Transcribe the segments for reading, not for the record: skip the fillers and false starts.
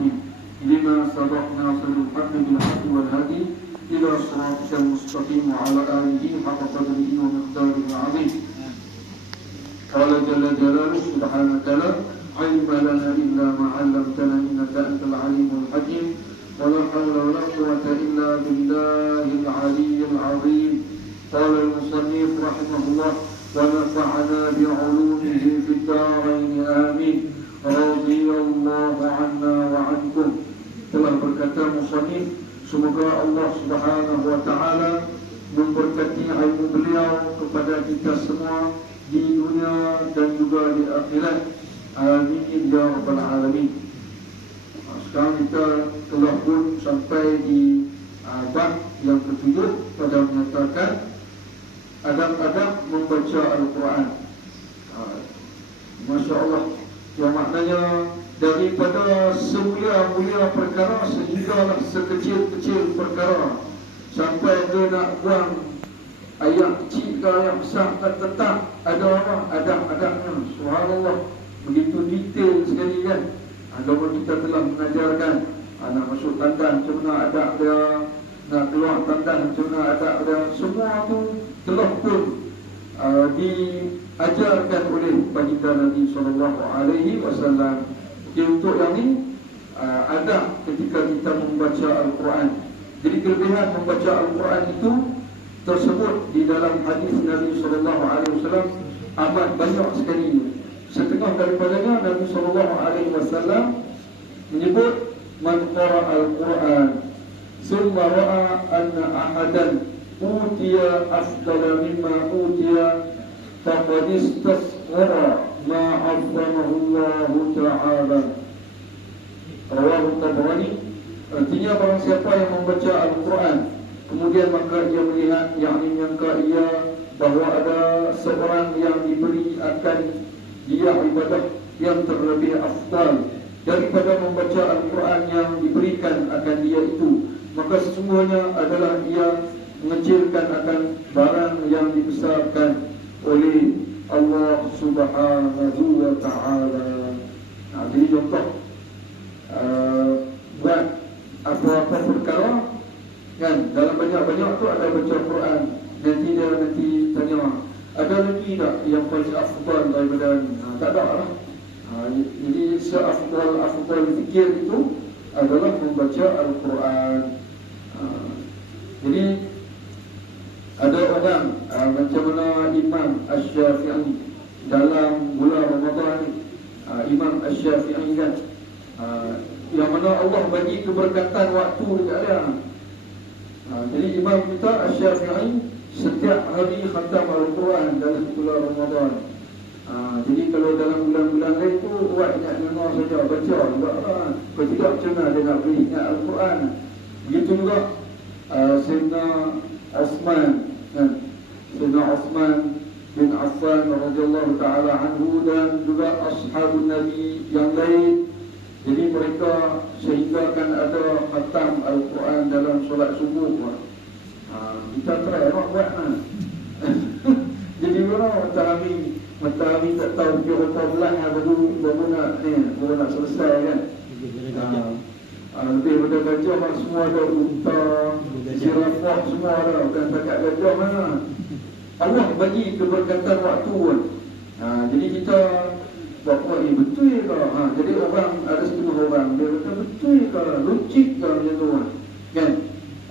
الخاتم لما سبق ناصر الحق بالحق والهدي إلى صراطك المستقيم وعلى آله حق قدره ومقداره العظيم. قال جل جلاله سبحانك لا علم لنا إلا ما علمتنا إنك أنت العليم الحكيم ولا حول ولا قوة إلا بالله العلي العظيم. قال المصنف رحمه الله ونفعنا بعلومه في الدارين آمين رضي الله عنا وعنكم. Telah berkata musannif, semoga Allah Subhanahu wa taala memberkati ilmu beliau kepada kita semua di dunia dan juga di akhirat. Amin ya rabbal alamin. Sekarang kita telah pun sampai di bab yang ketujuh pada menyatakan adab-adab membaca Al-Quran. Masya Allah, yang maknanya daripada semulia-mulia perkara sehinggalah sekecil-kecil perkara, sampai dia nak buang ayat kecil ke ayat besar tetap ada apa? Adab-adabnya. Subhanallah, begitu detail sekali kan. Agama kita telah mengajarkan nak masuk tandas macam mana adab dia, nak keluar tandas macam mana adab dia. Semua tu telah pun diajarkan oleh baginda Nabi SAW. Jadi untuk yang ini adab ketika kita membaca Al-Quran. Jadi kelebihan membaca Al-Quran itu tersebut di dalam hadis Nabi SAW amat banyak sekali. Setengah daripadanya Nabi SAW menyebut man qara al-Quran summa ra'a anna ahadan utiya afdala mimma utiya faqad istasghara ma 'azzamahu Allah Ta'ala. Rawahu Tabrani. Artinya barang siapa yang membaca Al-Quran kemudian maka ia melihat, yang menyangka ia bahawa ada seorang yang diberi akan dia ibadah yang terlebih afdal daripada membaca Al-Quran yang diberikan akan dia itu, maka sesungguhnya adalah ia mengecilkan akan barang yang dibesarkan oleh Allah Subhanahu wa Ta'ala. Jadi contoh buat apa-apa perkara kan, dalam banyak-banyak tu ada baca Quran. Nanti tanya, ada lagi tak yang paling afdal daripada ni? Tak ada lah. Jadi se-afdal fikir itu adalah membaca Al-Quran. Jadi ada orang macam mana Imam Asy-Syafi'i dalam bulan Ramadan ni, Imam Asy-Syafi'i kan, yang mana Allah bagi keberkatan waktu dekat dia. Jadi Imam kita Asy-Syafi'i setiap hari khatam Al-Quran dalam bulan Ramadan. Jadi kalau dalam bulan-bulan lain tu buat ingat dengar saja, baca juga lah. Kalau tidak macam mana dia nak beri ingat Al-Quran. Begitu juga Sayyidina Osman kan? Sayyidina Osman bin Affan radhiyallahu ta'ala anhu dan juga ashabun Nabi yang lain. Jadi mereka sehinggakan ada khatam Al-Quran dalam solat subuh. Kita try nak buat kan. Jadi orang matahari tak tahu kira berapa belas baru nak selesai kan. Lebih pada gajah lah, semua ada unta, jirafah semua ada, bukan takat gajah mana. Allah bagi keberkatan waktu kan. Jadi kita buat ni betul ke? Jadi orang ada setengah orang dia kata betul ke? Logik ke macam tu kan?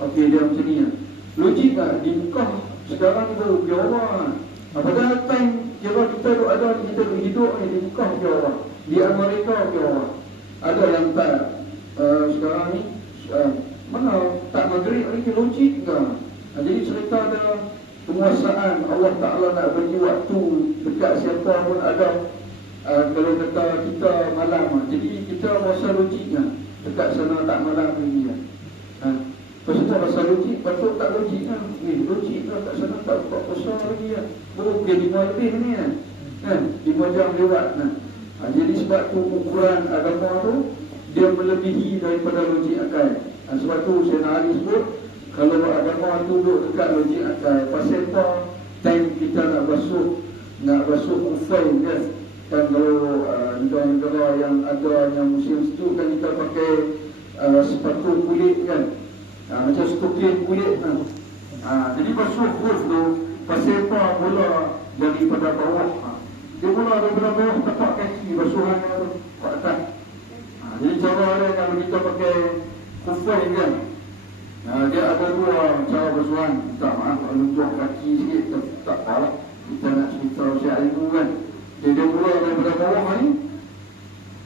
Okey, dia macam ni kan. Logik tak? Di Mekah sekarang ni baru Jawa. Padahal time kira kita ada kita hidup ni di Mekah Jawa, di Amerika Jawa. Ada yang tak sekarang ni mana tak maghrib ni logik ke? Jadi cerita ada penguasaan Allah Ta'ala nak bagi waktu dekat siapa pun ada. Kalau kata kita malam, jadi kita rasa logiknya dekat sana tak malam ni kan. Lepas tu rasa logik, patut tak logik kan? Logik lah kat sana tak buat puasa lagi kan? Oh, dia 5 lebih ni kan? 5 jam lewat kan? Jadi sebab tu ukuran agama tu dia melebihi daripada logik akal. Sebab tu Sayyidina Ali sebut, kalau agama tu duduk dekat logik akal, pasal apa time kita nak basuh ufail kan? Dan kalau negara-negara yang ada yang Muslim situ kan kita pakai pakai sepatu kulit kan, macam stokin kulit kan. Jadi basuh huruf tu pasal apa mula daripada bawah. Dia mula daripada bawah tapak kaki basuhan tu ke atas. Jadi cara dia kalau kita pakai kufain kan, dia ada dua cara basuhan. Tak maaf kalau lunjuk kaki sikit, tak apalah. Kita nak cerita usia ilmu kan. Dia mula daripada bawah ni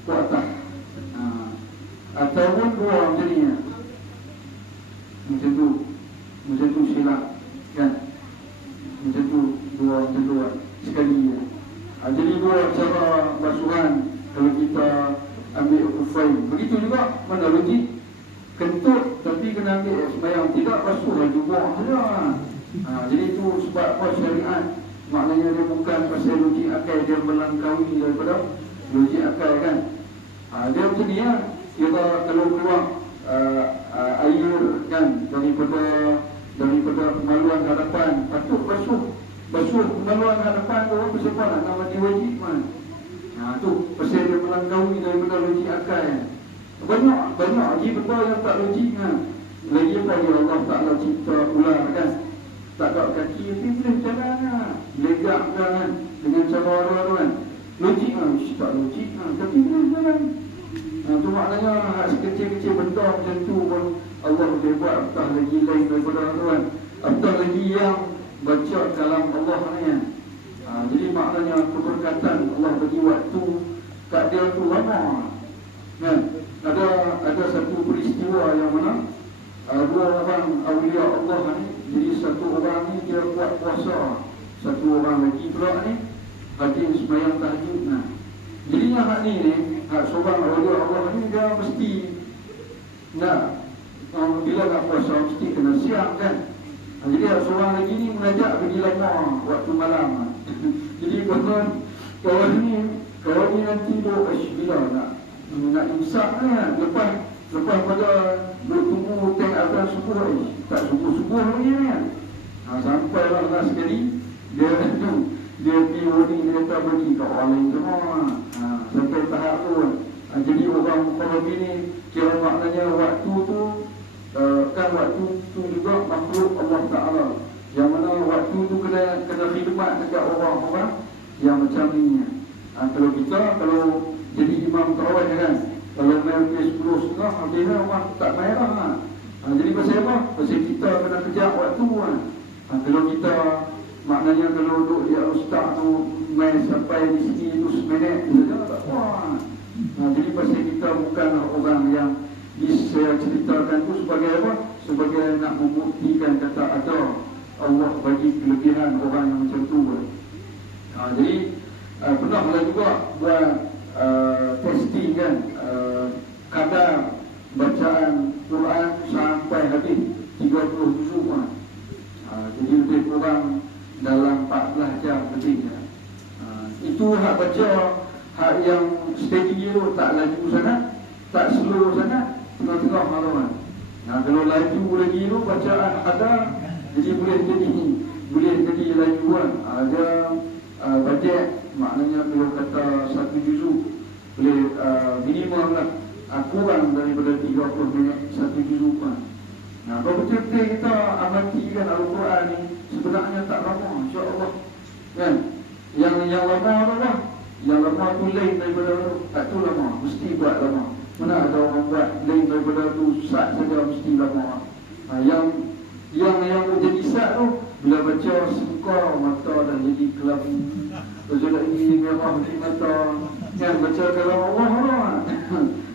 ke atas. Ataupun dua macam ni, macam tu silap kan, macam tu dua sekali. Jadi dua cara basuhan kalau kita ambil kufain. Begitu juga mana logik kentut tapi kena ambil sembahyang, tidak basuh juga saja. Jadi itu sebab apa syariat, maknanya dia bukan pasal logik akal, dia melangkaui daripada logik akal kan. Dia macam ni lah. Kita kalau keluar air kan daripada kemaluan hadapan, patut basuh kemaluan hadapan tu. Siapa nak nama dia wajib kan. Tu pasal dia melangkaui daripada logik akal. Banyak lagi benda yang tak logik kan. Lagi apa yang Allah Ta'ala cipta ular kan, tak ada kaki tapi boleh jalan kan, legak kan, dengan cara orang kan. Logik kan, tak logik kan, tapi boleh jalan. Tu maknanya sekecil-kecil benda macam tu pun Allah boleh buat. Apatah lagi lain daripada tu kan, apatah lagi yang baca kalam Allah ni kan. Jadi maknanya keberkatan Allah bagi waktu kat dia tu lama kan. Ada satu peristiwa yang mana dua orang awliya Allah ni, jadi satu orang ni dia buat puasa, satu orang lagi pula ni rajin sembahyang tahajud. Jadi yang hak ni seorang awliya Allah ni dia mesti nak bila nak puasa mesti kena siap kan. Jadi seorang lagi ni mengajak pergi lama waktu malam. Jadi kawan ni nanti duk bila nak imsak kan, lepas pada bertunggu tengok azan subuh tak subuh lagi kan. Sampailah last sekali dia pergi wadi, dia kata bagi kat orang lain semua. Sampai tahap tu. Jadi orang Muqarrabin ni kira maknanya waktu tu kan waktu tu juga makhluk Allah Ta'ala, yang mana waktu tu kena khidmat dekat orang-orang yang macam ni. Kalau kita jadi imam tarawih kan, kalau main ke 10.30 habisnya orang tak main lah. Jadi pasal apa? Pasal kita kena kejar waktu kan. Kalau kita maknanya kalau duduk di Al-Ustaz tu main sampai di sini tu seminit saja tak apa. Jadi pasal kita bukanlah orang yang saya ceritakan tu sebagai apa? Sebagai nak membuktikan kata ada Allah bagi kelebihan orang yang macam tu kan. Jadi pernahlah juga buat testing kan, kadar bacaan Quran sampai habis 30 juzuk kan. Jadi lebih kurang dalam 14 jam lebih kan. Itu hak baca, hak yang steady tu, tak laju sangat, tak slow sangat, tengah-tengah kan. Kalau laju lagi tu bacaan ada, jadi boleh jadi laju kan. Ada bajet, maknanya kalau kata 1 juzuk boleh minimum lah kurang daripada 30 minit 1 juzuk kan. Kalau betul-betul kita amati kan Al-Quran ni sebenarnya tak lama, insya-Allah kan. Yang lama tu lah, yang lama tu lain daripada tak tu lama, mesti buat lama. Mana ada orang buat lain daripada tu sat saja mesti lama. Yang jadi sat tu bila baca sengkar mata dah jadi kelabu. Baca lagi merah di mata kan, baca kalam Allah lah.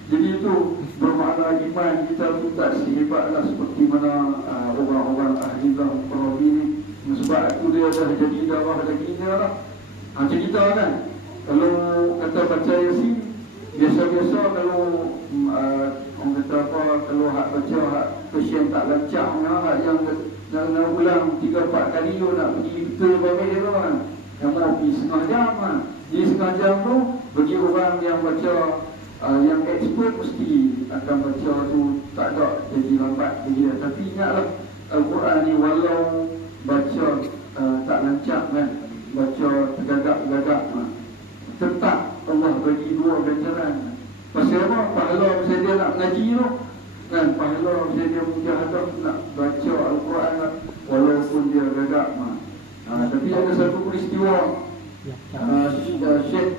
Jadi itu bermakna iman kita tu tak sehebatlah seperti mana orang-orang ahli Muqarrabin ni. Sebab itu dia dah jadi darah dagingnya lah. Macam kita kan, kalau kata baca Yasin, biasa-biasa kalau orang kata apa, kalau hak baca hak pasien tak lancar, hak yang nak ulang 3-4 kali tu nak pergi betul balik dia tu kan, yang mau pergi setengah jam kan. Di setengah jam tu bagi orang yang baca yang expert mesti akan baca tu tak ada jadi lambat dia. Tapi ingatlah Al-Quran ni walau baca tak lancar kan, baca tergagap-gagap tetap Allah bagi 2 ganjaran. Pasal apa? Pahala pasal dia nak mengaji tu kan, pahala dia mujahadah nak baca Al-Quran walaupun dia gagap tapi ada satu peristiwa Syekh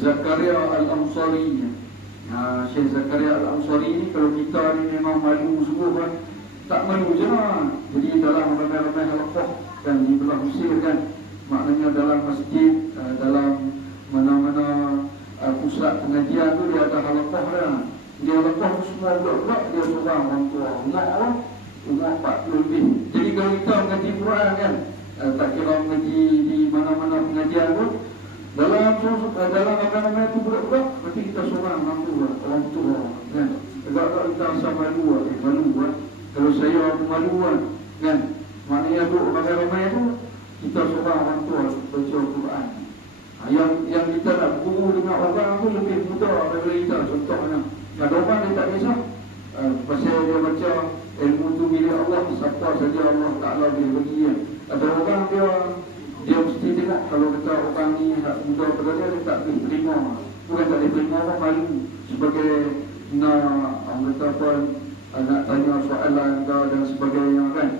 Zakaria Al-Ansari. Syekh Zakaria Al-Ansari ni kalau kita ni memang malu sungguh kan, tak malu je lah. Jadi dalam ramai-ramai halaqah kan di belah Mesir kan, maknanya dalam masjid, dalam mana-mana pusat pengajian tu dia ada halaqah dah. Dia halaqah tu semua budak-budak dia seorang orang tua, umur 40 lebih. Jadi kalau kita mengaji Quran kan, tak kira mengaji di mana-mana pengajian tu, dalam ramai-ramai tu budak-budak, berarti kita seorang orang tua kan. Agak-agak kita rasa malu kan. Kalau saya malu kan, maknanya tu ramai-ramai tu kita seorang orang tua baca Al-Quran. Yang kita nak guru dengan orang tu lebih mudah daripada kita. Contohnya ada orang dia tak kisah pasal dia baca ilmu tu milik Allah, siapa saja Allah Ta'ala boleh bagi dia. Ada orang dia mesti tengok kalau kata orang ni muda pada dia tak boleh terima. Bukan tak boleh terima, orang malu sebagai nak kata apa, nak tanya soalan dan sebagainya kan.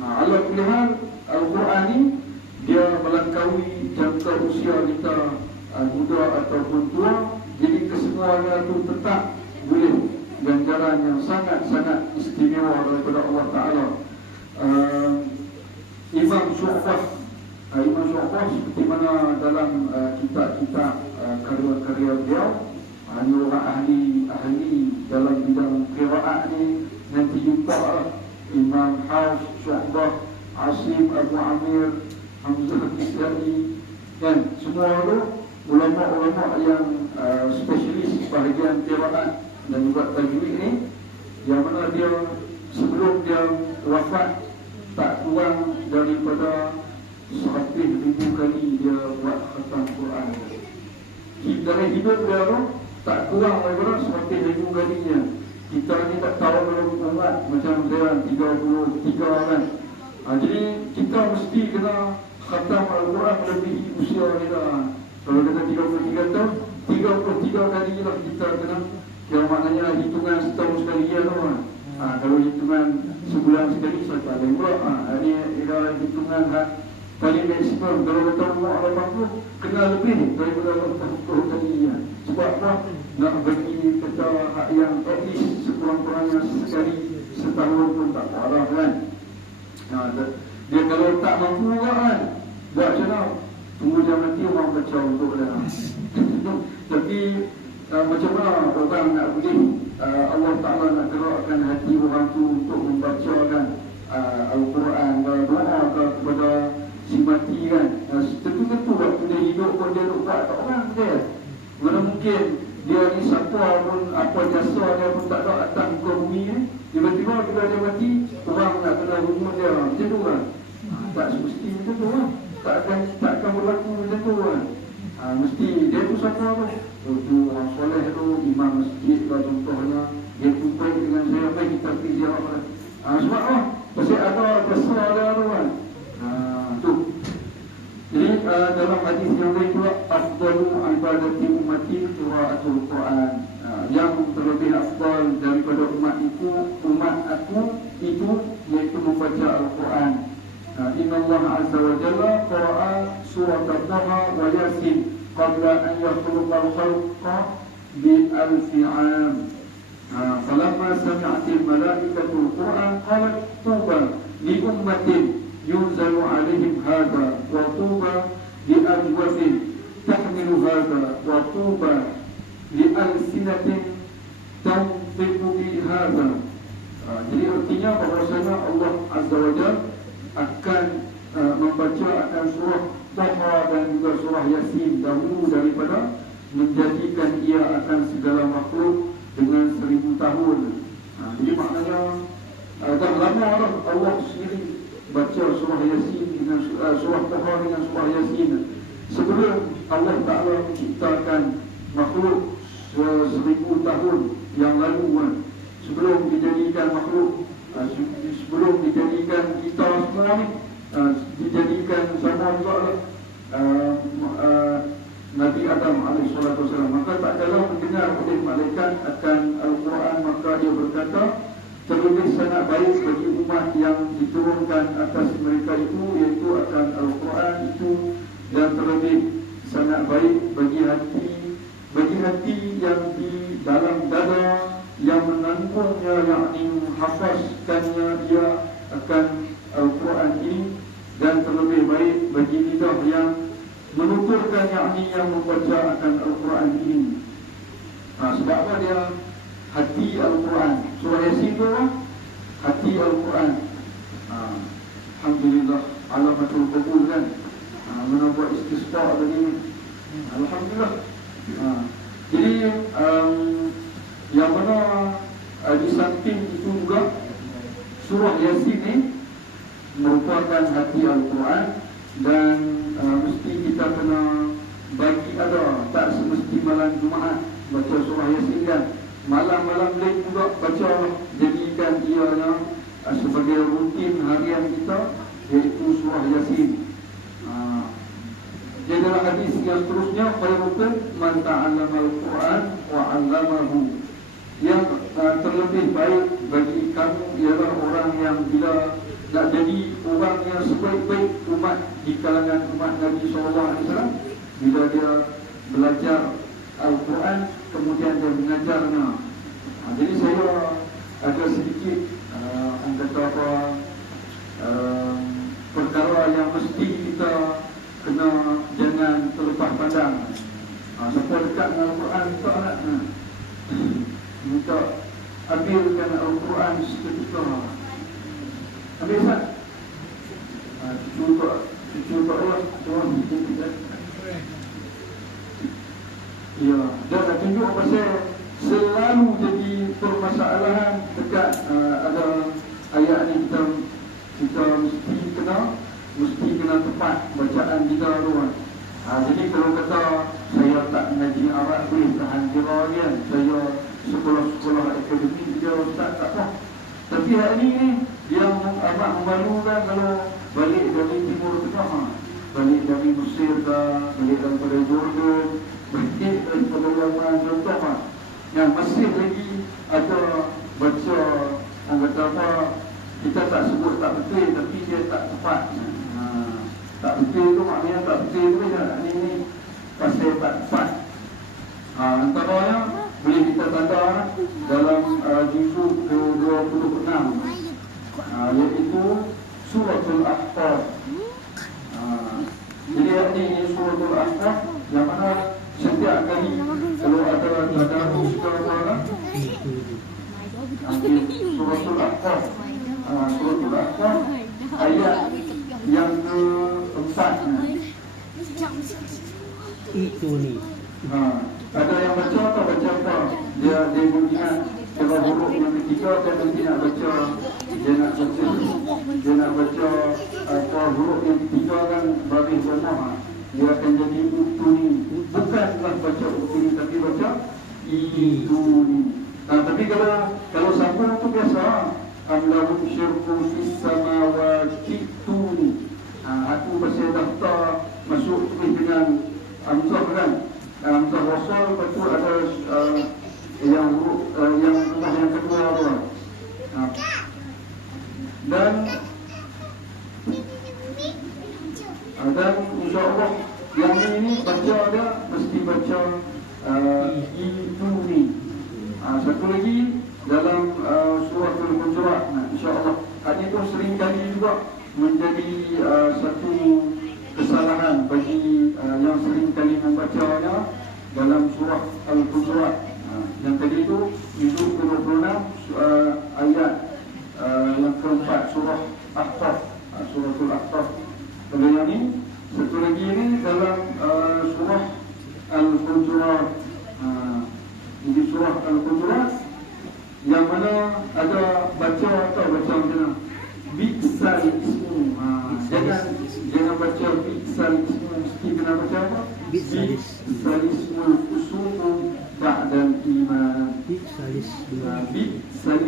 Ala pilihan Al-Quran ni dia melampaui jangka usia kita muda ataupun tua. Jadi kesemuanya tu tetap boleh ganjaran yang sangat-sangat istimewa daripada Allah Ta'ala. Imam Syu'bah seperti mana dalam kitab-kitab karya-karya beliau, ini orang ahli dalam bidang qiraat ni nanti jumpa Imam Haus, Syu'bah, Asim, Abu Amir, Hamzah Islami kan, semua tu ulama-ulama yang spesialis bahagian qiraat dan juga tajwid ni, yang mana dia sebelum dia wafat tak kurang daripada 100,000 kali dia buat khatam Quran. Dari hidup dia tu tak kurang daripada 100,000 kalinya. Kita ni tak tahu dalam umat macam dia 33 kan. Jadi kita mesti kena khatam Al-Quran melebihi usia kita. Kalau kita 33 tahun, 33 kali lah kita kena. Kira maknanya hitungan setahun sekali ya tu kan. Kalau hitungan sebulan sekali satu ada pula. Ini ialah hitungan paling maksimum. Kalau kita umur 80 kena lebih daripada 80 kali ya. Sebab apa? Nak bagi kita hak yang at least sekurang-kurangnya sekali setahun pun tak parah kan. Dia kalau tak mampu kan, buat macam mana? Tunggu dia mati orang baca untuk dia. Tapi macam mana orang nak boleh Allah Ta'ala nak gerakkan hati orang tu untuk membacakan Al-Quran dan doa kepada si mati kan. Tentu-tentu waktu dia hidup pun dia buat tak orang dia. Mana mungkin dia ni siapa pun, apa jasa dia pun tak ada atas muka bumi ni, tiba-tiba bila dia mati orang nak kena rumah dia macam tu kan. Tak semesti macam tu kan. Tak akan berlaku macam tu kan. Mesti dia tu siapa tu, orang soleh tu, imam masjid lah contohnya, dia tu baik dengan saya, baik kita pergi ziarah lah. Sebab pasal ada jasa dia tu kan. Tu. Jadi dalam hadis yang lain pula, afdalu ibadati ummati qiraatul Quran. Yang terlebih afdal daripada umat aku itu iaitu membaca Al-Quran. Inna Allah Azza wa Jalla qara'a surat Al-Taha wa Yasin qabla an yakhluqal khalqa bi alfi 'am. Falamma sami'atil malaikatul Quran qalat tuba li ummatin yunzalu 'alaihim hadha wa tuba li ajwafin tahmilu hadha wa tuba li alsinatin tanfiqu bi hadha. Jadi artinya bahawasanya Allah Azza wa Jalla akan membaca akan surah Taha dan juga surah Yasin dahulu daripada menjadikan ia akan segala makhluk dengan 1000 tahun. Jadi maknanya dah lama dah Allah sendiri baca surah Yasin dengan surah Taha dengan surah Yasin sebelum Allah Ta'ala menciptakan makhluk 1000 tahun yang lalu kan. Sebelum dijadikan makhluk, sebelum dijadikan kita semua ni, dijadikan sama juga Nabi Adam AS. Maka tak kalah mendengar oleh malaikat akan Al-Quran maka dia berkata, terlebih sangat baik bagi umat yang diturunkan atas mereka itu, iaitu akan Al-Quran itu, dan terlebih sangat baik bagi hati yang di dalam dada yang menangkungnya, yakni menghafazkannya dia akan Al-Quran ini, dan terlebih baik bagi lidah yang menuturkan, yakni yang membaca akan Al-Quran ini. Sebab apa dia hati Al-Quran? Surah Yasin tu hati Al-Quran. Alhamdulillah, alamatul qabul kan. Mana buat istisqa tadi. Alhamdulillah. Jadi yang mana di samping itu juga surah Yasin ni merupakan hati Al-Quran, dan mesti kita kena bagi ada, tak semesti malam Jumaat baca surah Yasin kan. Malam-malam lain juga baca, jadikan ianya sebagai rutin harian kita, iaitu surah Yasin. Jadi dalam hadis yang seterusnya, khairukum man ta'allama al-Quran wa 'allamahu. Yang terlebih baik bagi kamu ialah orang yang bila nak jadi orang yang sebaik-baik umat di kalangan umat Nabi SAW, bila dia belajar Al-Quran kemudian dia mengajarnya. Jadi saya ada sedikit perkara yang mesti kita kena jangan terlepas pandang. Siapa dekat dengan Al-Quran minta nak minta ambilkan Al-Quran seketika. Ambil tak? Cucu tak Allah tuan. Ya, dan nak tunjuk pasal selalu jadi permasalahan dekat ada ayat ni, kita mesti kena tepat bacaan kita tu kan. Jadi kalau kata saya tak mengaji Arab boleh tahan kira kan, saya sekolah-sekolah akademik dia ustaz tak apa. Tapi hari ni yang amat memalukan kalau balik dari Timur Tengah, balik dari Mesir ke, balik daripada Jordan, balik daripada Yaman, contoh yang masih lagi ada baca kata apa, kita tak sebut tak betul, tapi dia tak tepat. Tak betul tu maknanya tak betul tu ni pasal tak tepat. Antaranya boleh kita tanda dalam juzuk ke-26, iaitu Suratul Ahqaf. Jadi ini Suratul Ahqaf yang mana setiap kali kalau ada tadarus ke apa, Suratul Ahqaf, Suratul Ahqaf ayat yang keempat itu ni. Ada yang baca atau baca apa? Dia ingat kalau huruf yang ketiga dia mesti nak baca, dia nak baca apa huruf yang ketiga kan baris rumah. Dia akan jadi utuni. Bukanlah baca utuni tapi baca ituni. Tapi kalau sambung tu biasa amlahum syirkun fis samawati tuni. Aku pasal daftar masuk tulis dengan hamzah kan. Hamzah wasal, lepas tu ada yang rumah yang kedua tu. Dan insyaAllah yang ini baca dia mesti baca ituni. Satu lagi dalam surah Al-Hujurat, insyaAllah ini tu sering kali juga menjadi satu kesalahan bagi yang sering kali membacanya dalam surah Al-Hujurat. Yang tadi itu juzuk 26 ayat yang keempat surah Ahqaf, suratul Ahqaf. Kalau yang ini satu lagi ini dalam surah Al-Hujurat. Ini surah Al-Hujurat yang mana ada baca atau baca macam mana? Bi'sal ismu. Jangan baca bi'sal ismu, mesti kena baca apa? Bi'sal ismul fusuqu ba'dal iman. Bi'sal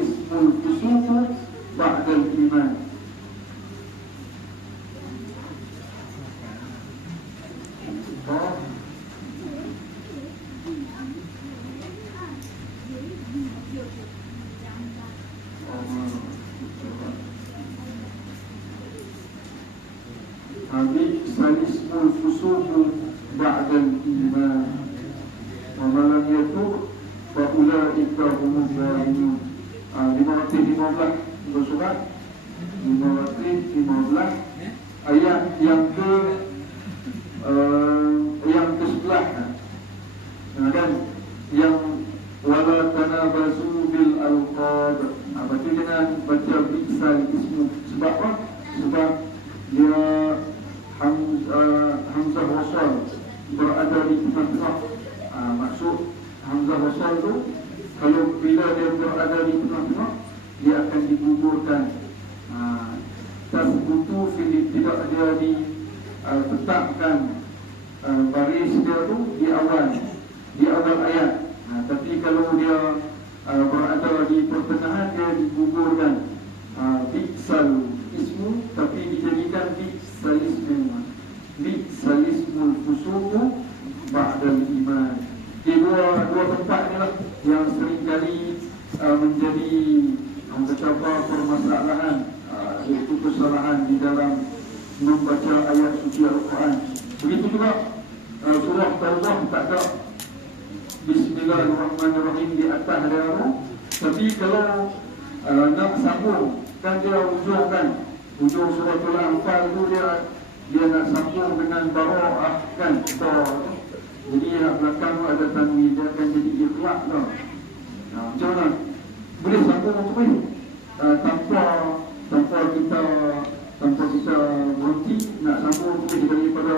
ismul fusuqu ba'dal iman. bi'salismul fusuqu ba'dal iman wa man lam yatub fa ulaika humuz zalimun. 515 untuk surat 515 ayat yang ke-11 dan yang wala tanabazu bil alqab. Baca dengan baca bi'sal ismu. Sebab apa? Sebab dia hamzah wasal berada di tengah-tengah. Maksud hamzah wasal tu kalau bila dia berada di tengah-tengah, dia akan digugurkan. Tasbutu fil, tidak dia ditetapkan baris dia tu di awal ayat. Tapi kalau dia berada di pertengahan, dia digugurkan. Bi'sal ismu, tapi dijadikan bi'sal ismul fusuqu ba'dal iman. Dua tempat ni lah yang seringkali menjadi beberapa permasalahan, iaitu kesalahan di dalam membaca ayat suci Al-Quran. Begitu juga surah Taubah tak ada Bismillahirrahmanirrahim di atas dia. Tapi kalau nak sambung, kan dia ujung suratul Anfal tu dia nak sambung dengan Bara'ah kan. Jadi yang belakang tu ada tanwin, dia akan jadi ikhlaq tau. Macam mana? Boleh sambung untuk ini tanpa kita berhenti nak sambung untuk daripada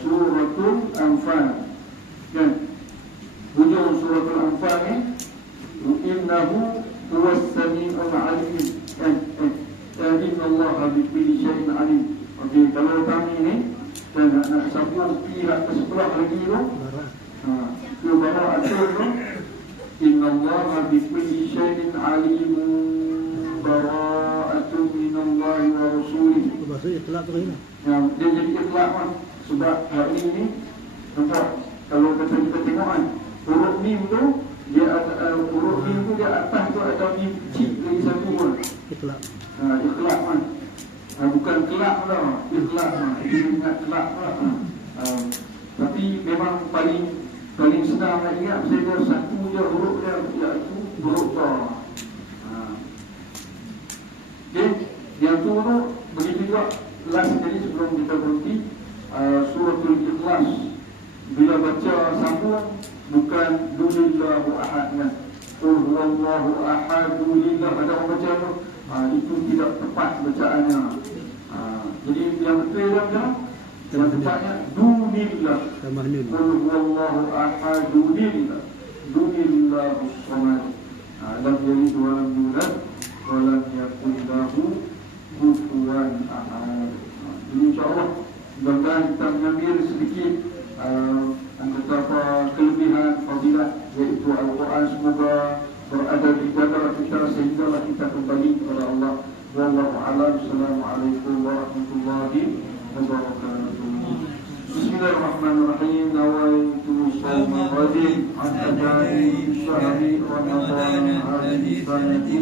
suratul Anfal kan. Ujung suratul Anfal ni innahu huwas sami'ul alim kan. Innallaha bikulli syai'in alim. Okey, kalau kami ni dan nak sambung pihak ke sebelah lagi tu tu bahawa atur tu innallaha bikulli syai'in alim bara'atun minallahi wa rasulih. Maksudnya ikhlas tu ni. Dia jadi ikhlas kan. Sebab hari ni nampak kalau kita tengok kan, huruf mim tu dia ada huruf mim tu dia atas tu ada mim kecil lagi satu pun. Ikhlas. Ikhlas kan. Bukan kelak tau. Ikhlas kan. Ingat kelak lah. Tapi memang paling senang nak ingat. Saya ada satu je huruf dia, iaitu huruf ta. Okay. Yang tu begitu juga last tadi sebelum kita berhenti, suratul Ikhlas bila baca sambung bukan dulillahu ahad kan. Qul huwallahu ahad dulillah, ada orang baca tu. Itu tidak tepat bacaannya. Jadi yang betul dia yang tepatnya dunillah. Qul huwallahu ahad dunillah. Dunillahu samad. Lam yalid wa lam yulad wa lam yakul lahu kufuwan ahad. Jadi insya-Allah mudah-mudahan kita mengambil sedikit beberapa kelebihan fadilah iaitu Al-Quran, semoga berada di dada kita sehinggalah kita kembali kepada Allah. Wallahu a'lam. Assalamualaikum warahmatullahi wabarakatuh. Bismillahirrahmanirrahim. Nawaitu shawma qadim an adai syahri Ramadan hadhihi sanati